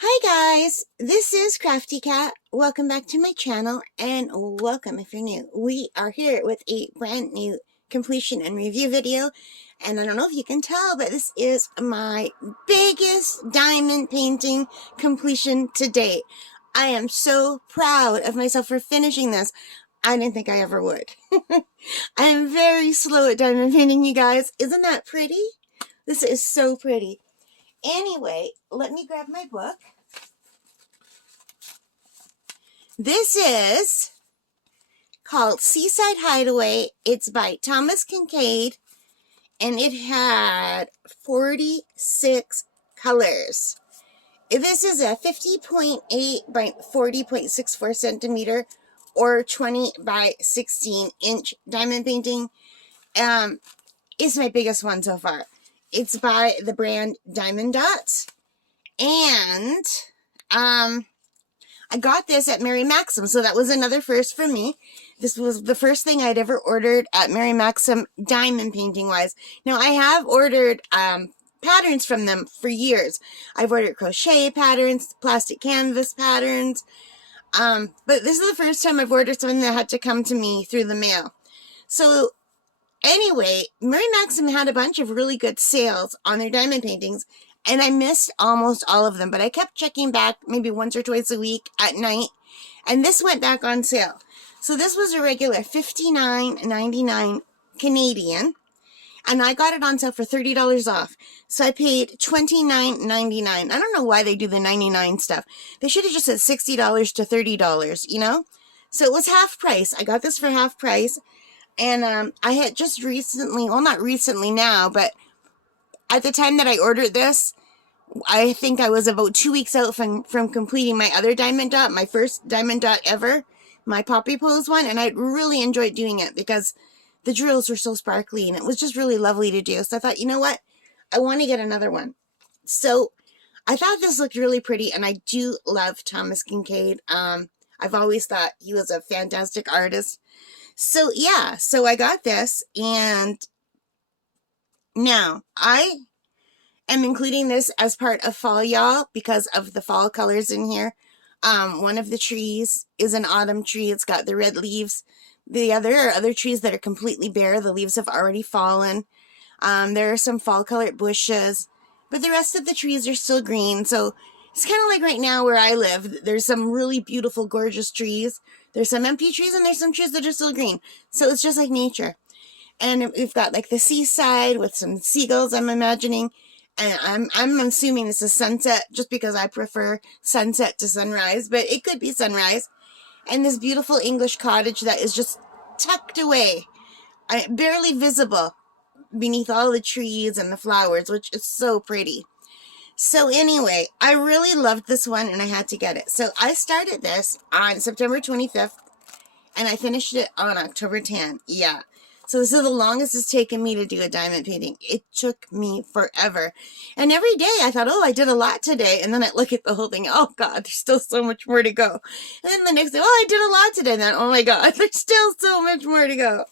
Hi guys, this is Crafty Cat. Welcome back to my channel and welcome if you're new. We are here with a brand new completion and review video, and I don't know if you can tell, but this is my biggest diamond painting completion to date. I am so proud of myself for finishing this. I didn't think I ever would. I am very slow at diamond painting, you guys. Isn't that pretty? This is so pretty. Anyway, let me grab my book. This is called Seaside Hideaway. It's by Kincade, and it had 46 colors. This is a 50.8 by 40.64 centimeter or 20 by 16 inch diamond painting. It's my biggest one so far. It's by the brand Diamond Dotz, and I got this at Mary Maxim, so that was another first for me. This was the first thing I'd ever ordered at Mary Maxim, diamond painting-wise. Now, I have ordered patterns from them for years. I've ordered crochet patterns, plastic canvas patterns, but this is the first time I've ordered something that had to come to me through the mail. So, anyway, Mary Maxim had a bunch of really good sales on their diamond paintings, and I missed almost all of them, but I kept checking back maybe once or twice a week at night, and this went back on sale. So this was a regular $59.99 Canadian, and I got it on sale for $30 off. So I paid $29.99. I don't know why they do the 99 stuff. They should have just said $60 to $30, you know? So it was half price. I got this for half price, and I had just recently, well, not recently now, but at the time that I ordered this, I think I was about 2 weeks out from completing my other diamond dot, my first diamond dot ever, my poppy pose one, and I really enjoyed doing it because the drills were so sparkly and it was just really lovely to do. So I thought, you know what? I want to get another one. So I thought this looked really pretty, and I do love Kincade. I've always thought he was a fantastic artist. So yeah, so I got this, and now I am including this as part of fall, y'all, because of the fall colors in here. One of the trees is an autumn tree. It's got the red leaves. There are other trees that are completely bare. The leaves have already fallen. There are some fall colored bushes, but the rest of the trees are still green. So it's kind of like right now where I live. There's some really beautiful, gorgeous trees. There's some empty trees, and there's some trees that are still green. So it's just like nature. And we've got like the seaside with some seagulls, I'm imagining. And I'm assuming this is sunset just because I prefer sunset to sunrise, but it could be sunrise. And this beautiful English cottage that is just tucked away, barely visible beneath all the trees and the flowers, which is so pretty. So anyway, I really loved this one, and I had to get it. So I started this on September 25th, and I finished it on October 10th. Yeah. So this is the longest it's taken me to do a diamond painting. It took me forever. And every day I thought, oh, I did a lot today. And then I look at the whole thing. Oh, God, there's still so much more to go. And then the next day, oh, I did a lot today. And then, oh, my God, there's still so much more to go.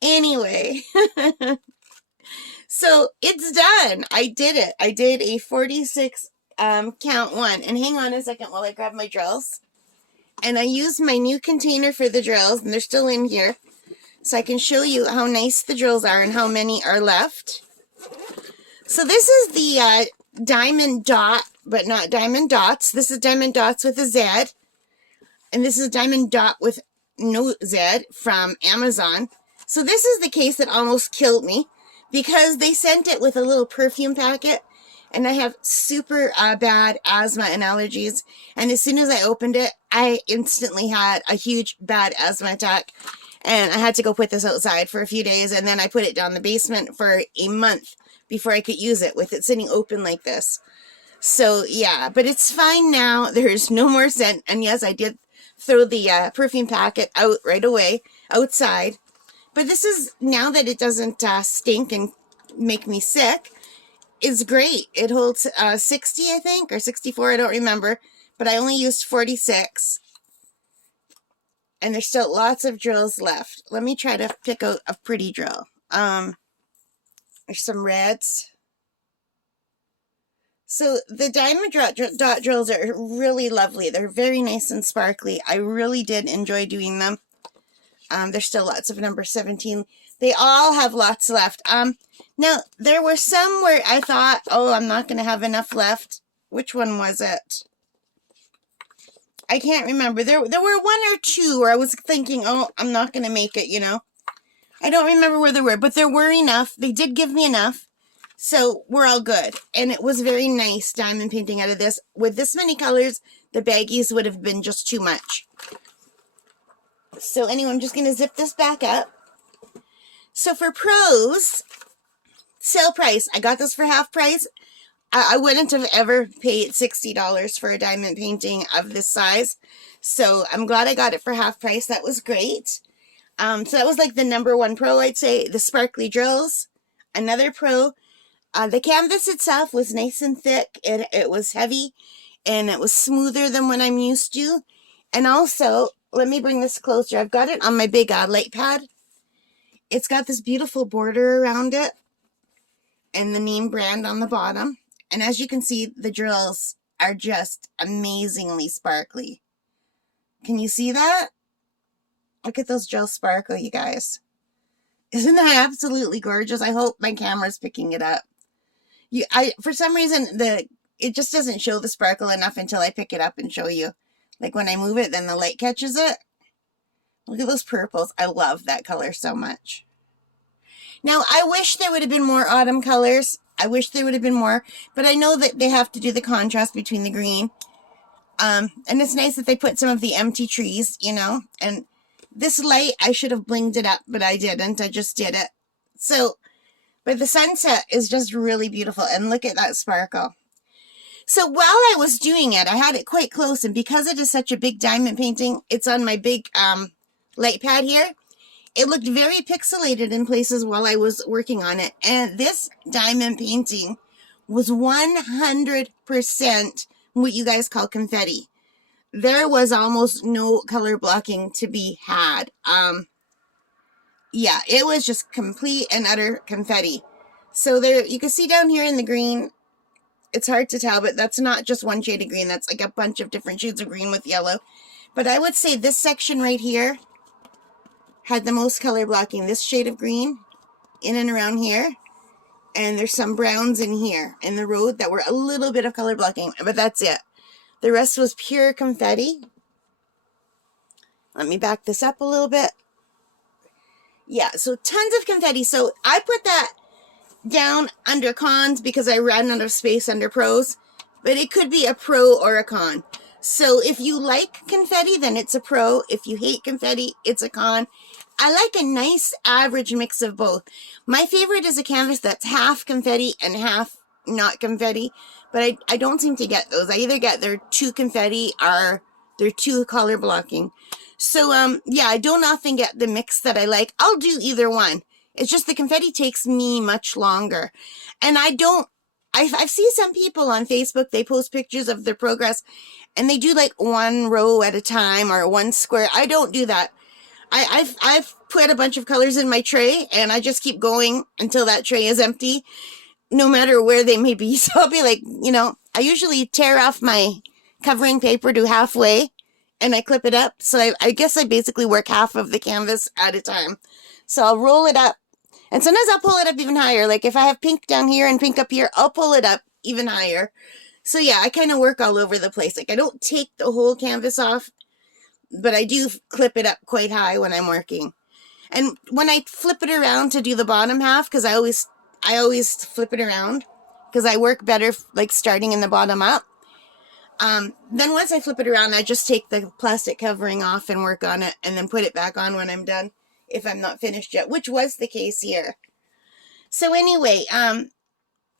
Anyway, so it's done. I did it. I did a 46 count one. And hang on a second while I grab my drills. And I used my new container for the drills, and they're still in here, so I can show you how nice the drills are and how many are left. So this is the Diamond Dot, but not Diamond Dots. This is Diamond Dots with a Z. And this is Diamond Dot with no Z from Amazon. So this is the case that almost killed me because they sent it with a little perfume packet. And I have super bad asthma and allergies. And as soon as I opened it, I instantly had a huge bad asthma attack. And I had to go put this outside for a few days, and then I put it down in the basement for a month before I could use it with it sitting open like this. So, yeah, but it's fine now. There's no more scent. And yes, I did throw the perfume packet out right away outside. But this is, now that it doesn't stink and make me sick, it's great. It holds 60, I think, or 64, I don't remember. But I only used 46. And there's still lots of drills left. Let me try to pick out a pretty drill. There's some reds. So the diamond dot drills are really lovely. They're very nice and sparkly. I really did enjoy doing them. There's still lots of number 17. They all have lots left. Now, there were some where I thought, oh, I'm not going to have enough left. Which one was it? I can't remember. There were one or two where I was thinking, oh, I'm not going to make it, you know. I don't remember where they were, but there were enough. They did give me enough. So we're all good. And it was very nice diamond painting out of this. With this many colors, the baggies would have been just too much. So anyway, I'm just going to zip this back up. So for pros, sale price. I got this for half price. I wouldn't have ever paid $60 for a diamond painting of this size. So I'm glad I got it for half price. That was great. So that was like the number one pro, I'd say. The sparkly drills. Another pro. The canvas itself was nice and thick. It was heavy. And it was smoother than what I'm used to. And also, let me bring this closer. I've got it on my big light pad. It's got this beautiful border around it. And the name brand on the bottom. And as you can see, the drills are just amazingly sparkly. Can you see that? Look at those drills sparkle, you guys. Isn't that absolutely gorgeous? I hope my camera's picking it up. For some reason, it just doesn't show the sparkle enough until I pick it up and show you. Like when I move it, then the light catches it. Look at those purples. I love that color so much. Now, I wish there would have been more autumn colors. I wish there would have been more, but I know that they have to do the contrast between the green. And it's nice that they put some of the empty trees, you know, and this light, I should have blinged it up, but I didn't. I just did it. So, but the sunset is just really beautiful, and look at that sparkle. So while I was doing it, I had it quite close, and because it is such a big diamond painting, it's on my big light pad here. It looked very pixelated in places while I was working on it. And this diamond painting was 100% what you guys call confetti. There was almost no color blocking to be had. Yeah, it was just complete and utter confetti. So there, you can see down here in the green, it's hard to tell, but that's not just one shade of green. That's like a bunch of different shades of green with yellow. But I would say this section right here had the most color blocking. This shade of green in and around here. And there's some browns in here in the road that were a little bit of color blocking, but that's it. The rest was pure confetti. Let me back this up a little bit. Yeah, so tons of confetti. So I put that down under cons because I ran out of space under pros, but it could be a pro or a con. So if you like confetti, then it's a pro. If you hate confetti, it's a con. I like a nice average mix of both. My favorite is a canvas that's half confetti and half not confetti, but I don't seem to get those. I either get they're too confetti or they're too color blocking. So, yeah, I don't often get the mix that I like. I'll do either one. It's just the confetti takes me much longer. And I've seen some people on Facebook, they post pictures of their progress, and they do like one row at a time or one square. I don't do that. I've put a bunch of colors in my tray, and I just keep going until that tray is empty, no matter where they may be. So I'll be like, you know, I usually tear off my covering paper to halfway, and I clip it up. So I guess I basically work half of the canvas at a time. So I'll roll it up, and sometimes I'll pull it up even higher. Like if I have pink down here and pink up here, I'll pull it up even higher. So yeah, I kind of work all over the place. Like I don't take the whole canvas off, but I do clip it up quite high when I'm working. And when I flip it around to do the bottom half, because I always flip it around, because I work better like starting in the bottom up. Then once I flip it around, I just take the plastic covering off and work on it, and then put it back on when I'm done, if I'm not finished yet, which was the case here. So anyway,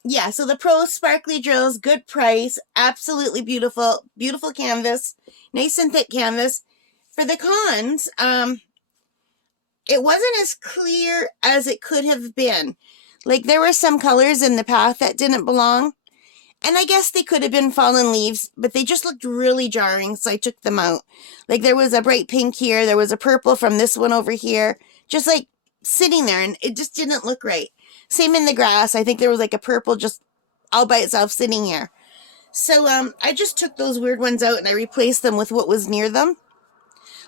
yeah, so the Pro Sparkly Drills, good price, absolutely beautiful, beautiful canvas, nice and thick canvas. For the cons, it wasn't as clear as it could have been. Like there were some colors in the path that didn't belong, and I guess they could have been fallen leaves, but they just looked really jarring, so I took them out. Like there was a bright pink here, there was a purple from this one over here, just like sitting there, and it just didn't look right. Same in the grass. I think there was like a purple just all by itself sitting here. So I just took those weird ones out and I replaced them with what was near them.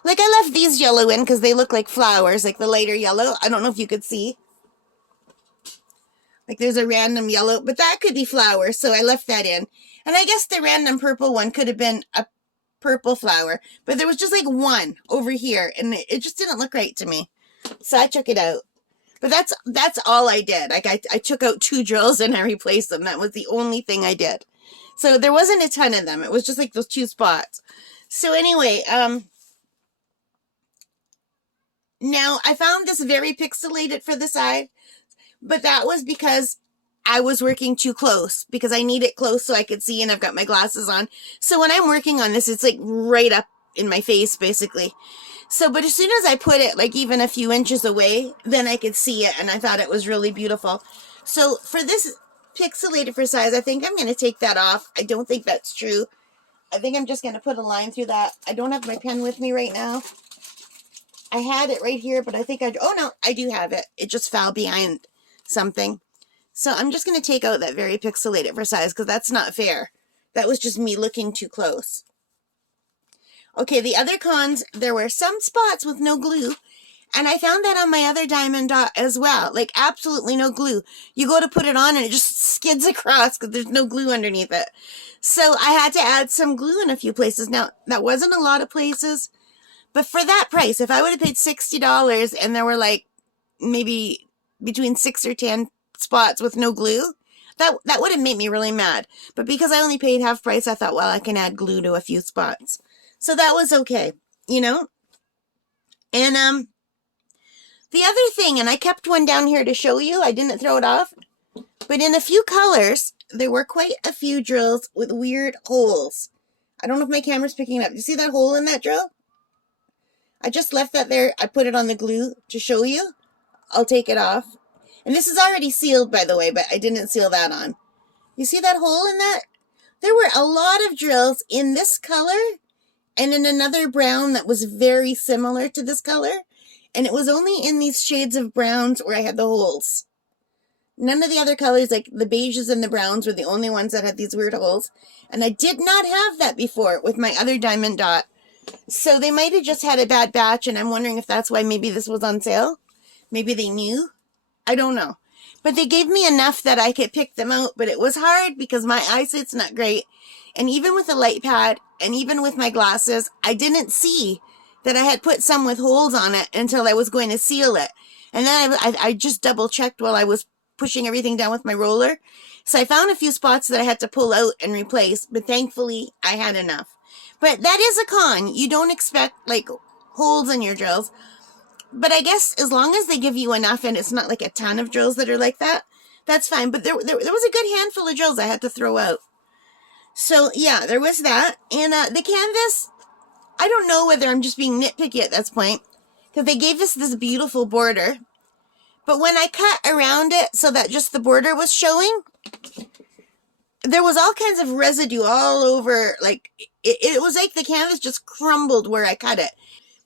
Like I left these yellow in because they look like flowers, like the lighter yellow. I don't know if you could see. Like there's a random yellow, but that could be flowers, so I left that in. And I guess the random purple one could have been a purple flower, but there was just like one over here, and it just didn't look right to me. So I took it out. But that's all I did. Like I took out 2 drills and I replaced them. That was the only thing I did. So there wasn't a ton of them. It was just like those 2 spots. So anyway, now I found this very pixelated for the side, but that was because I was working too close, because I need it close so I could see, and I've got my glasses on. So when I'm working on this, it's like right up in my face, basically. So, but as soon as I put it like even a few inches away, then I could see it, and I thought it was really beautiful. So for this pixelated for size, I think I'm going to take that off. I don't think that's true. I think I'm just going to put a line through that. I don't have my pen with me right now. I had it right here, but I think oh no, I do have it. It just fell behind something. So I'm just going to take out that very pixelated for size, because that's not fair. That was just me looking too close. Okay, the other cons, there were some spots with no glue, and I found that on my other diamond dot as well. Like, absolutely no glue. You go to put it on, and it just skids across because there's no glue underneath it. So I had to add some glue in a few places. Now, that wasn't a lot of places, but for that price, if I would have paid $60 and there were like maybe between 6 or 10 spots with no glue, that would have made me really mad. But because I only paid half price, I thought, well, I can add glue to a few spots. So that was okay, you know? And the other thing, and I kept one down here to show you, I didn't throw it off, but in a few colors, there were quite a few drills with weird holes. I don't know if my camera's picking it up. Do you see that hole in that drill? I just left that there. I put it on the glue to show you. I'll take it off. And this is already sealed, by the way, but I didn't seal that on. You see that hole in that? There were a lot of drills in this color and in another brown that was very similar to this color. And it was only in these shades of browns where I had the holes. None of the other colors, like the beiges and the browns, were the only ones that had these weird holes. And I did not have that before with my other diamond dot. So they might have just had a bad batch, and I'm wondering if that's why maybe this was on sale. Maybe they knew. I don't know. But they gave me enough that I could pick them out, but it was hard because my eyesight's not great. And even with the light pad, and even with my glasses, I didn't see that I had put some with holes on it until I was going to seal it. And then I just double checked while I was pushing everything down with my roller. So I found a few spots that I had to pull out and replace, but thankfully I had enough. But that is a con. You don't expect like holes in your drills. But I guess as long as they give you enough and it's not like a ton of drills that are like that, that's fine. But there was a good handful of drills I had to throw out. So yeah, there was that. And the canvas, I don't know whether I'm just being nitpicky at this point, because they gave us this beautiful border. But when I cut around it so that just the border was showing, there was all kinds of residue all over. Like it was like the canvas just crumbled where I cut it.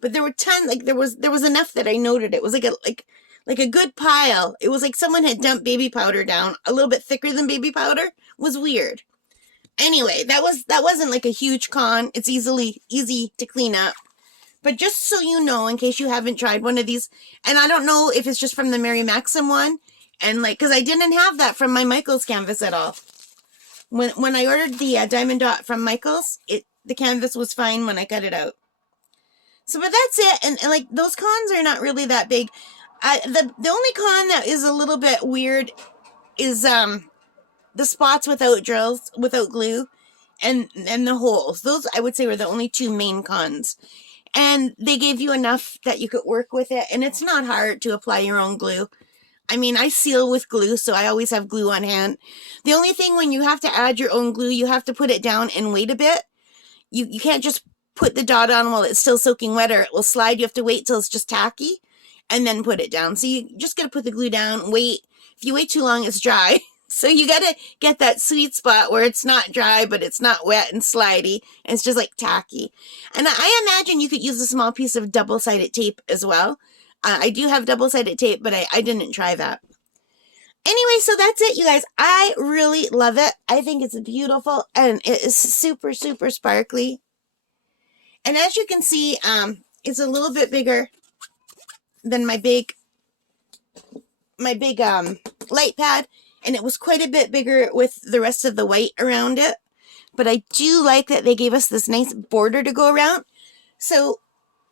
But there were tons, like there was enough that I noted. It was like a good pile. It was like someone had dumped baby powder down, a little bit thicker than baby powder. It was weird. Anyway, that wasn't like a huge con. It's easy to clean up. But just so you know, in case you haven't tried one of these, and I don't know if it's just from the Mary Maxim one, and like, because I didn't have that from my Michaels canvas at all. When I ordered the diamond dot from Michaels, the canvas was fine when I cut it out. So, but that's it, and like those cons are not really that big. The only con that is a little bit weird is the spots without drills, without glue, and the holes. Those I would say were the only 2 main cons. And they gave you enough that you could work with it. And it's not hard to apply your own glue. I mean, I seal with glue, so I always have glue on hand. The only thing when you have to add your own glue, you have to put it down and wait a bit. You can't just put the dot on while it's still soaking wet or it will slide. You have to wait till it's just tacky and then put it down. So you just got to put the glue down, wait. If you wait too long, it's dry. So you got to get that sweet spot where it's not dry, but it's not wet and slidey, and it's just like tacky. And I imagine you could use a small piece of double-sided tape as well. I do have double-sided tape, but I didn't try that. Anyway, so that's it, you guys. I really love it. I think it's beautiful, and it is super, super sparkly. And as you can see, it's a little bit bigger than my big light pad, and it was quite a bit bigger with the rest of the white around it. But I do like that they gave us this nice border to go around. So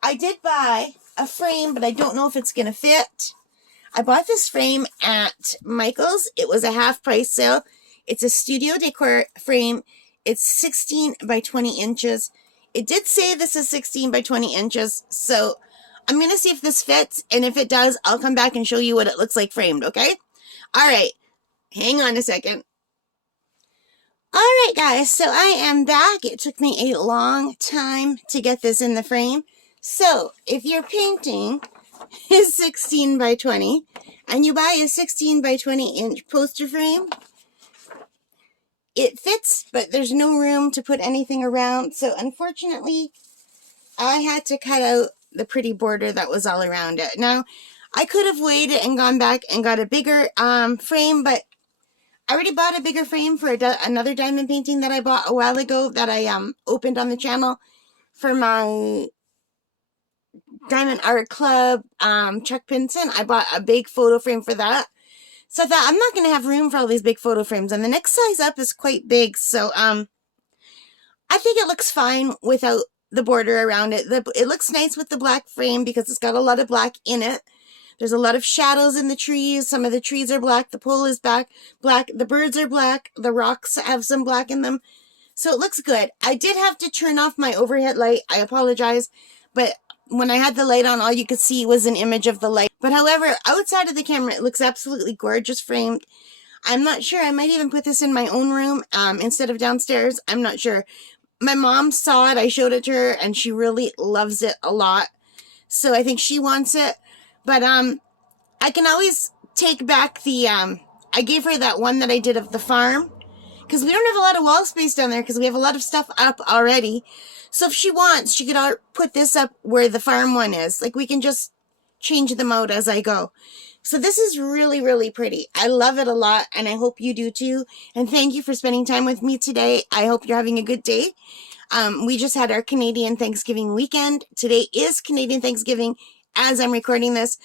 I did buy a frame, but I don't know if it's going to fit. I bought this frame at Michael's. It was a half price sale. It's a studio decor frame. It's 16 by 20 inches. It did say this is 16 by 20 inches. So I'm going to see if this fits. And if it does, I'll come back and show you what it looks like framed, okay? All right. Hang on a second. All right, guys. So I am back. It took me a long time to get this in the frame. So if your painting is 16 by 20 and you buy a 16 by 20 inch poster frame, it fits, but there's no room to put anything around. So unfortunately, I had to cut out the pretty border that was all around it. Now, I could have waited and gone back and got a bigger frame, but I already bought a bigger frame for another diamond painting that I bought a while ago that I opened on the channel for my Diamond Art Club Chuck Pinson. I bought a big photo frame for that. So I thought, I'm not going to have room for all these big photo frames. And the next size up is quite big. So I think it looks fine without the border around it. It looks nice with the black frame because it's got a lot of black in it. There's a lot of shadows in the trees. Some of the trees are black. The pole is black. The birds are black. The rocks have some black in them. So it looks good. I did have to turn off my overhead light. I apologize. But when I had the light on, all you could see was an image of the light. But however, outside of the camera, it looks absolutely gorgeous framed. I'm not sure. I might even put this in my own room instead of downstairs. I'm not sure. My mom saw it. I showed it to her, and she really loves it a lot. So I think she wants it. But I can always take back the, I gave her that one that I did of the farm. Because we don't have a lot of wall space down there because we have a lot of stuff up already. So if she wants, she could put this up where the farm one is. Like, we can just change them out as I go. So this is really, really pretty. I love it a lot, and I hope you do too. And thank you for spending time with me today. I hope you're having a good day. We just had our Canadian Thanksgiving weekend. Today is Canadian Thanksgiving as I'm recording this.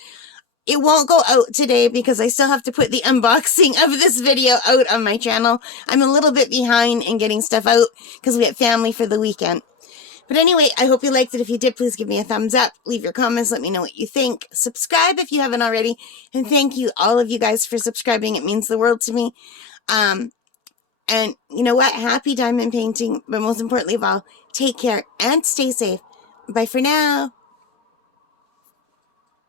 It won't go out today because I still have to put the unboxing of this video out on my channel. I'm a little bit behind in getting stuff out because we had family for the weekend. But anyway, I hope you liked it. If you did, please give me a thumbs up. Leave your comments. Let me know what you think. Subscribe if you haven't already. And thank you, all of you guys, for subscribing. It means the world to me. And you know what? Happy diamond painting. But most importantly of all, take care and stay safe. Bye for now.